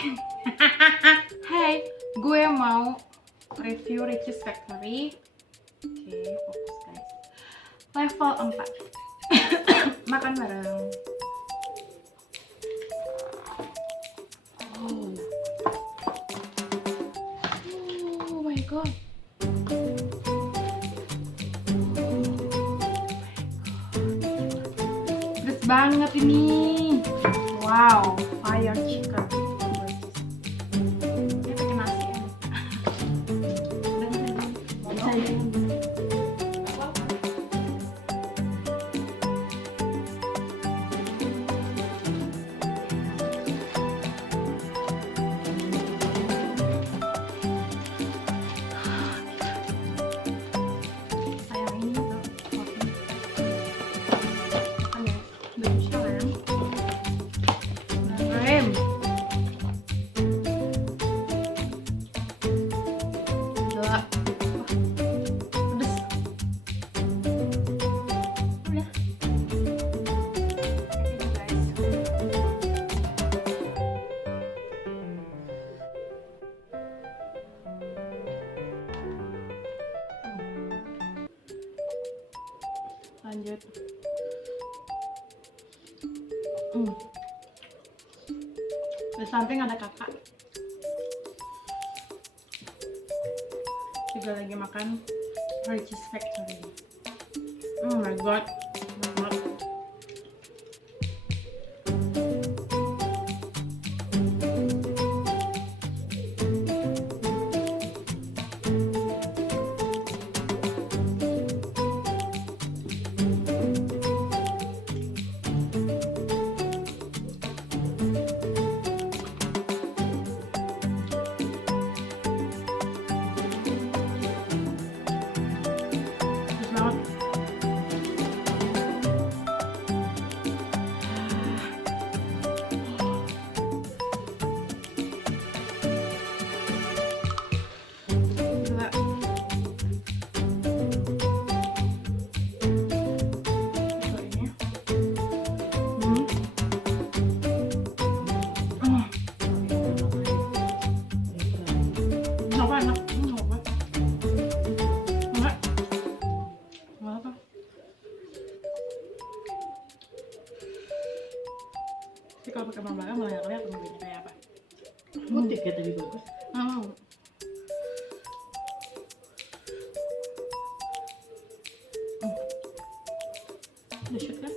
Hai, gue mau review Richeese Factory. Oke, fokus guys. Level 4. Makan bareng. Oh my god. Pedes banget ini. Wow, fire chicken. Ini pakai nasi ya. Lanjut. Di samping ada kakak juga lagi makan Richeese Factory. Oh my god. Tapi kalau pakai mambaga malah nggak kelihatan mobilnya kayak apa. Putih kayak tadi bagus. Udah shoot kan?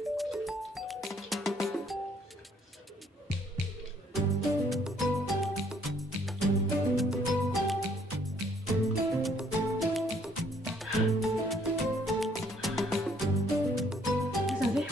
Bisa sih?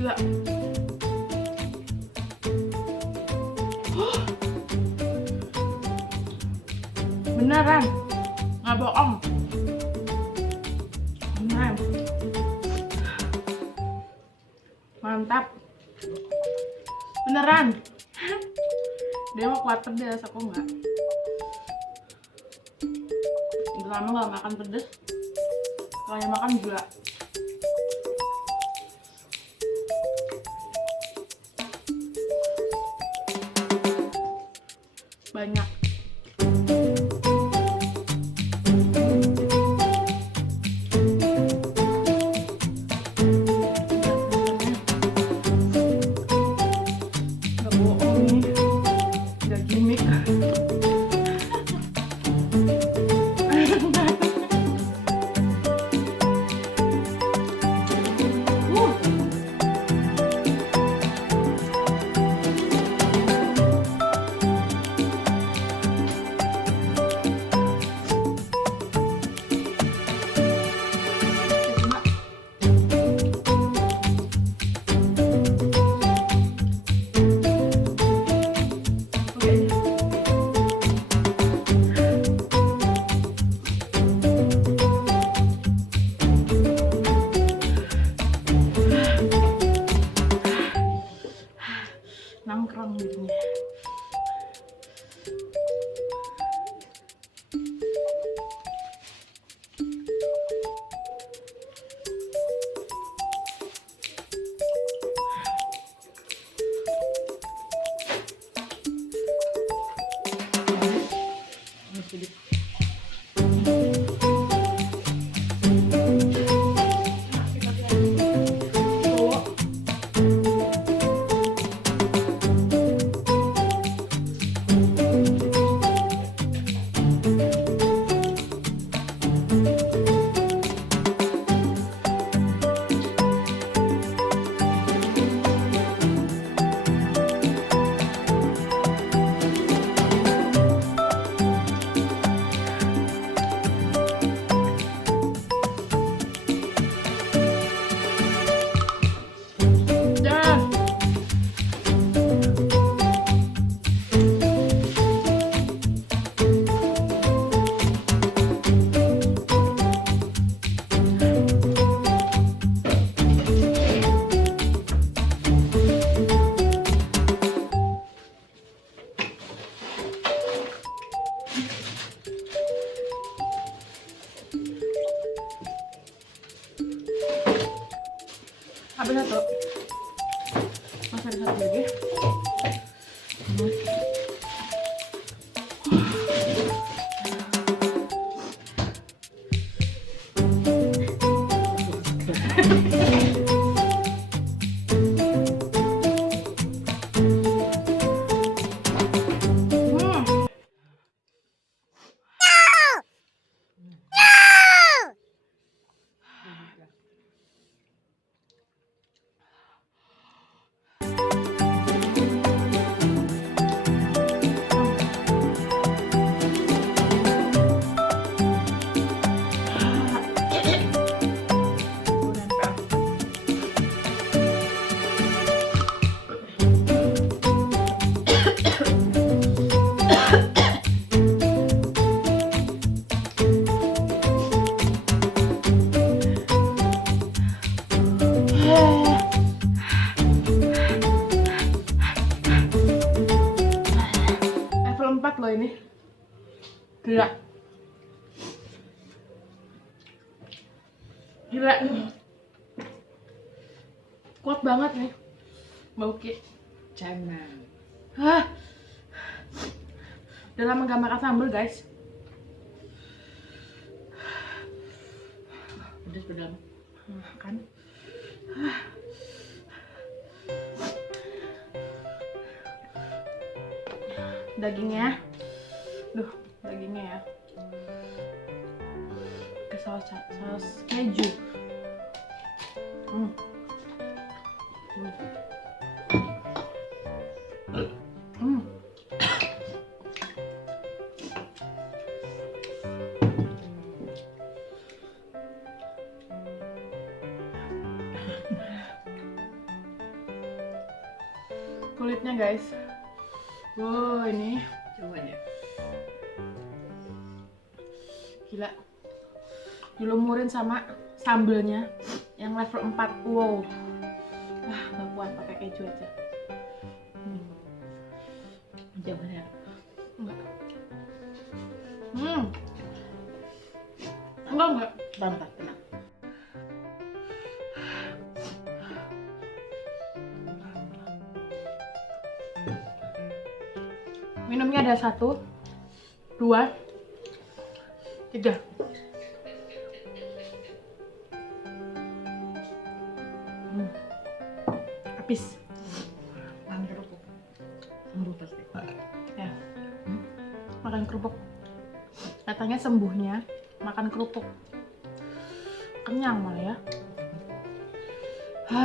Gila. Beneran, nggak bohong. Beneran. Mantap. Beneran. Dia mau kuat pedas, aku nggak. Udah lama nggak makan pedas. Kalau yang makan gila. Banyak. Gak bohong nih, gak gimmick. sedikit. Habis satu. Masih ada satu lagi. Level 4 loh ini. Gila. Gila. Kuat banget nih. Mbak Uki. Jangan. Hah. Udah lama gak makan sambal, guys. Pedas pedang. Kan. Dagingnya. Duh, dagingnya ya. Ke saus keju. Hmm. Kulitnya, guys. Wow, ini Coba deh. gila. Dilumurin sama sambelnya yang level 4. Wow. Wah, gak kuat pakai keju aja. Jangan ya. Enggak. Enggak. Bantah, tenang. Minumnya ada 1, 2, 3. Habis. Makan kerupuk. Sembuh pasti. Ya. Makan kerupuk. Katanya sembuhnya makan kerupuk. Kenyang malah ya.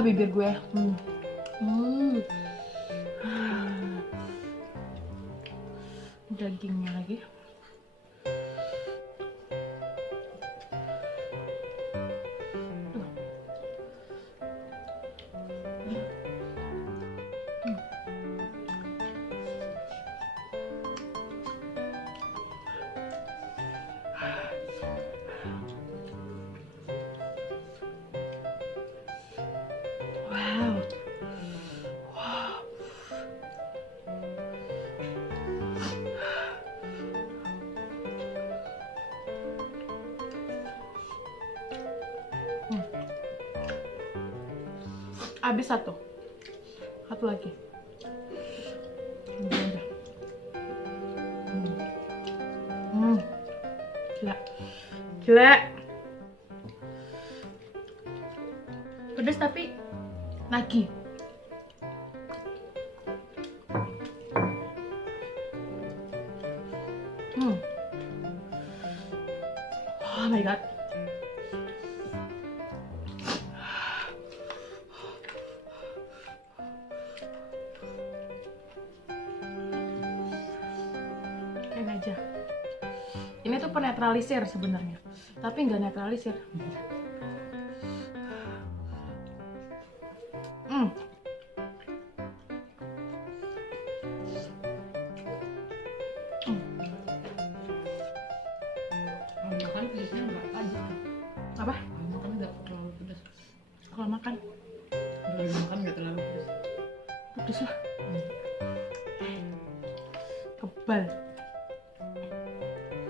Bibir gue. Dagingnya lagi. Wow. Habis satu lagi. Udah. Gila. Gila. Pedas tapi lagi. Oh my god. Kayak aja. Ini tuh penetralisir sebenarnya, tapi nggak netralisir. Kalau makan pedasnya nggak aja. Apa? Kalau makan nggak terlalu pedas. Kalau makan Kalau makan nggak terlalu pedas. pedes lah. Kebal.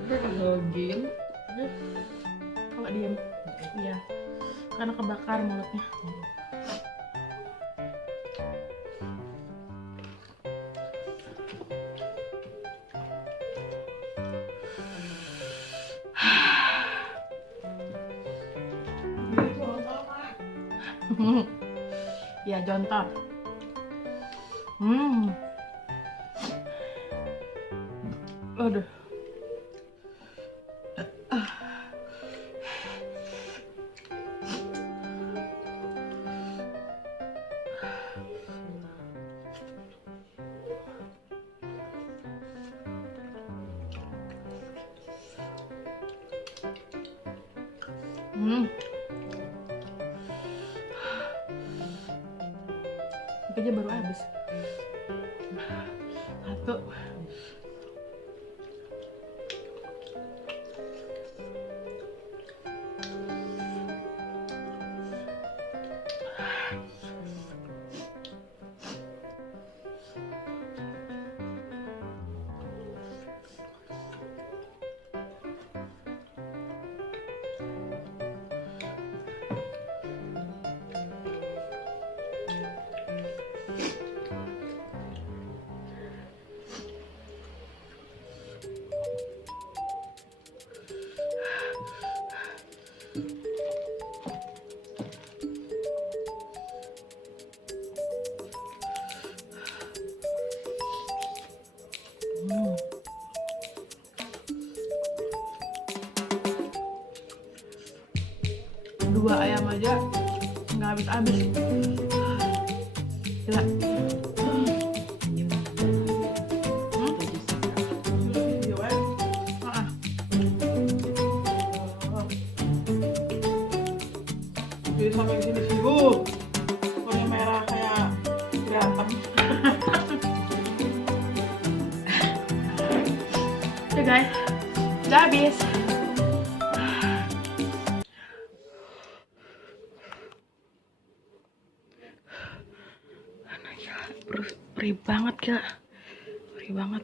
Kalau diem, Kalau diem, iya, karena kebakar mulutnya. Ya jontor. Aduh. Ini aja baru habis. Satu. Dua ayam aja nggak habis-habis. Gila. Jadi sampai sini sih, warna merah kayak berantem. Oke guys, udah habis. Perih banget, gila. Perih banget.